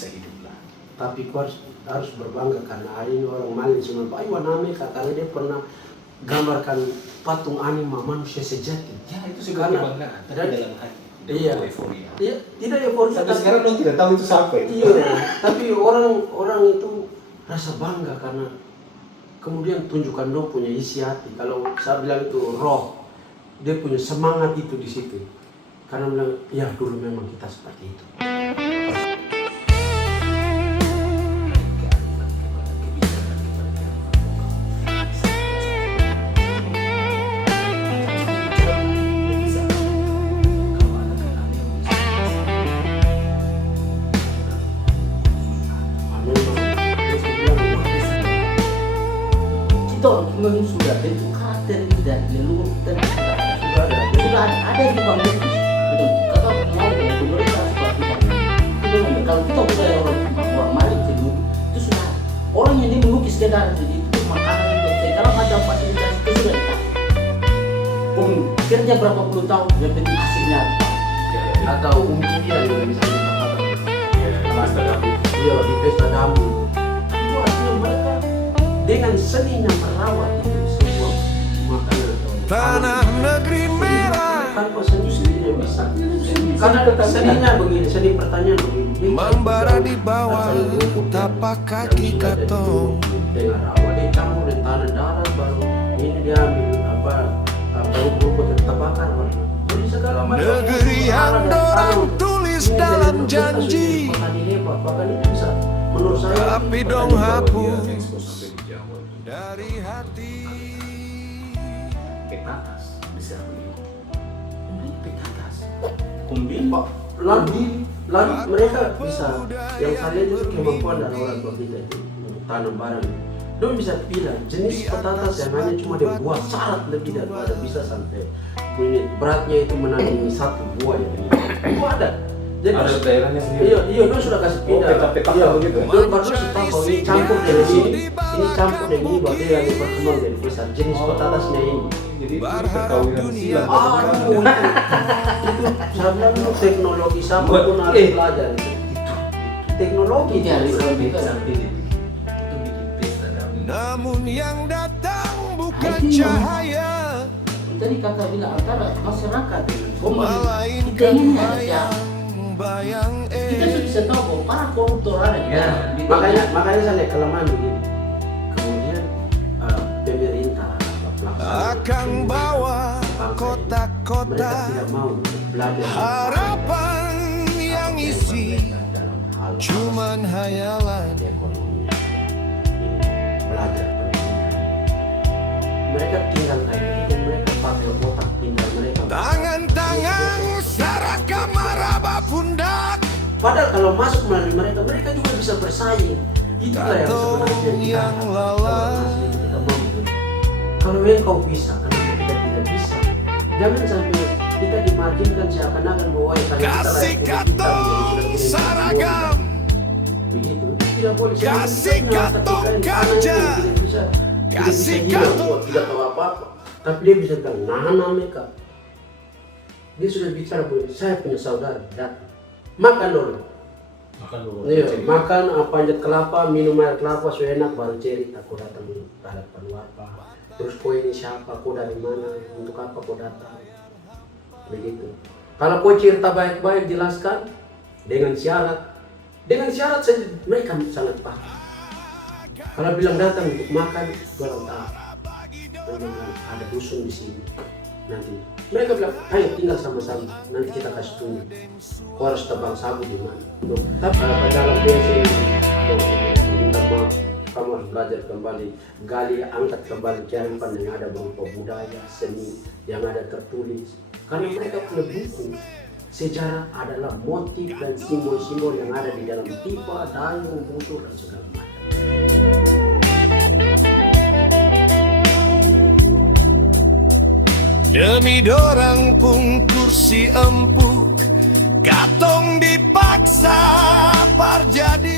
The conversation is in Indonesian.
bisa hidup lah. Tapi kau harus berbangga karena hari ini orang Mali semua Pak Iwan Ameka karena dia pernah gambarkan patung anima manusia sejati. Ya itu juga kebanggaan, tapi dalam hati. Iya. Euforia. Iya, tidak euforia. Sampai sekarang lo tidak tahu itu siapa itu. Iya, tapi orang itu rasa bangga karena kemudian tunjukkan dong punya isi hati. Kalau saya bilang itu roh, dia punya semangat itu di situ. Karena bilang, ya dulu memang kita seperti itu. Memang sudah bentuk karakter ini dan leluhur kita sudah ada di bang kakak mau pemerintah seperti itu. Kalau kita budaya orang Mali itu sudah orang yang dia melukis ke darat jadi itu makanan untuk segala macam fasilitas itu sudah dikasih. Kerja berapa puluh tahun yang penting hasilnya Atau umumnya yang misalnya katakan di pesta dambu itu artinya mereka dengan seninya merawat itu sebuah makanan tanah negeri merah tanpa seni sendiri bisa karena seninya begini, seni pertanyaan begini membara di bawah tapak kaki katong dengan rawa dia campur dengan tanah darah baru ini diambil rumput terbakar jadi segala macam negeri yang dorang tulis dalam janji bahkan itu bisa menurut saya tapi dong hapus dari hati. Petakas bisa begitu. Petakas. Lalu mereka bisa yang kalian itu kemampuan dari orang tua kita itu untuk tanam barang. Dong bisa pilih jenis petatas yang hanya cuma dibuat syarat lebih daripada bisa sampai bunyi beratnya itu menandingi satu buah yang ini. Itu ada. Jadi ada daerahnya sendiri. Iya, dong sudah kasih pindah. Peta-peta begitu. Dong baru sudah tahu ini campur dari sini, ini campur dari ini, baru dia yang berkembang dari besar. Jenis petatasnya ini. Jadi perkawinan silang. Aduh, itu saya bilang itu teknologi sama pun harus belajar itu. Teknologi itu harus Sampai sampai itu bikin pesta damai. Namun yang datang bukan cahaya tadi kakak bilang antara masyarakat melainkan kita ini ada bayang kita bisa tahu bahwa para koruptor ada Ya, makanya saya lihat kelemahan begini. Kemudian pemerintah akan bawa mereka kota-kota tidak mau belajar harapan yang isi dalam hal cuman hayalan ekonomi ini belajar pendidikan. Mereka tinggal kayak ini dan mereka pakai otak pintar mereka. tangan-tangan seraka maraba pundak Padahal kalau masuk melalui mereka juga bisa bersaing. Itulah yang sebenarnya yang lelah. kita mau gitu. Kalau engkau bisa, kenapa kita tidak bisa? Jangan sampai kita dimarginkan seakan-akan bahwa kalau kita kasih katong saragam begitu, tidak boleh. Kasih katong kerja. Kasih katong. Tidak tahu apa-apa, tapi dia bisa bilang, nah mereka. Dia sudah bicara bahwa saya punya saudara, datang. Makan dulu. Iya, makan panjat kelapa, minum air kelapa, so enak baru cerita kau datang hadapan apa. Terus kau ini siapa, kau dari mana, untuk apa kau datang. Begitu. Kalau kau cerita baik-baik jelaskan dengan syarat saja mereka sangat paham. Kalau bilang datang untuk makan, orang tahu. Memang ada dusun di sini. Nanti mereka bilang, ayo tinggal sama-sama. Nanti kita kasih tunjuk. Kau harus tebang sabu di mana. Tapi dalam BC minta maaf, kamu harus belajar kembali, gali, angkat kembali kearifan yang ada berupa budaya, seni yang ada tertulis. Karena mereka punya buku. Sejarah adalah motif dan simbol-simbol yang ada di dalam tipa, dayung, busur, dan segala macam. demi dorang pun kursi empuk katong dipaksa parjadi